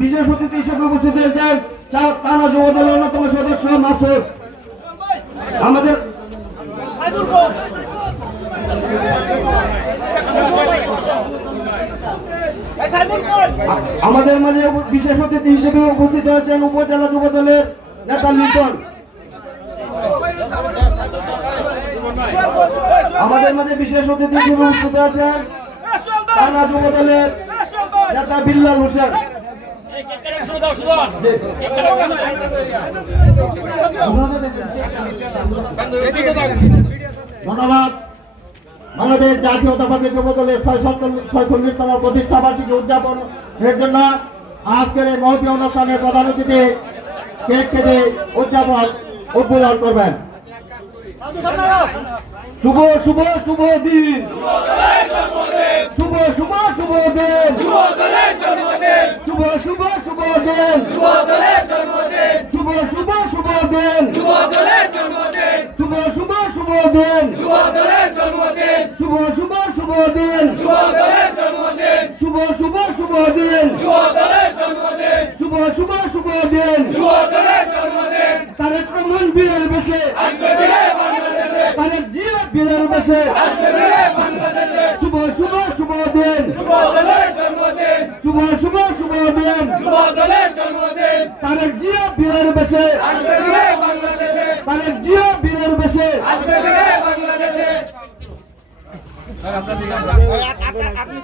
বিশেষ অতিথি হিসেবে উপস্থিত হয়েছেন তারা যুব দলের অন্যতম সদস্য মাসুদ। আমাদের আমাদের মাঝে বিশেষ অতিথি হিসেবে উপস্থিত হয়েছেন উপজেলা যুব দলের নেতা লিটন আমাদের মাঝে বিশেষ অতিথি হিসেবে উপস্থিত আছেন থানা যুব দলের নেতা বিল্লাল হোসেন। ধন্যবাদ। বাংলাদেশ জাতীয়তাবাদী যুব দলের ছয়চল্লিশতম প্রতিষ্ঠা বার্ষিকী উদযাপন এর জন্য আজকের এই মহতী অনুষ্ঠানে প্রধান অতিথি কেক কেটে উদযাপন উদ্বোধন করবেন। শুভ শুভ শুভ দিন। শুভ শুভ শুভ দিন। শুভ শুভ শুভ দিন। শুভ শুভ শুভ দিন। শুভ শুভ শুভ দিন। শুভ শুভ শুভ দিন। শুভ শুভ শুভ দিন। শুভ শুভ শুভ দিন। তারেক রহমান বীরের বেশে। তারেক জিয়া বীরের বেশে। শুভ শুভ শুভ দিন শুভ দলের জন্মদিন। শুভ শুভ শুভ দিন শুভ দলের জন্মদিন। তারেক জিয়া বীরের বেশে। বাংলাদেশে। তারেক জিয়া বীরের বেশে। বাংলাদেশে। আপনি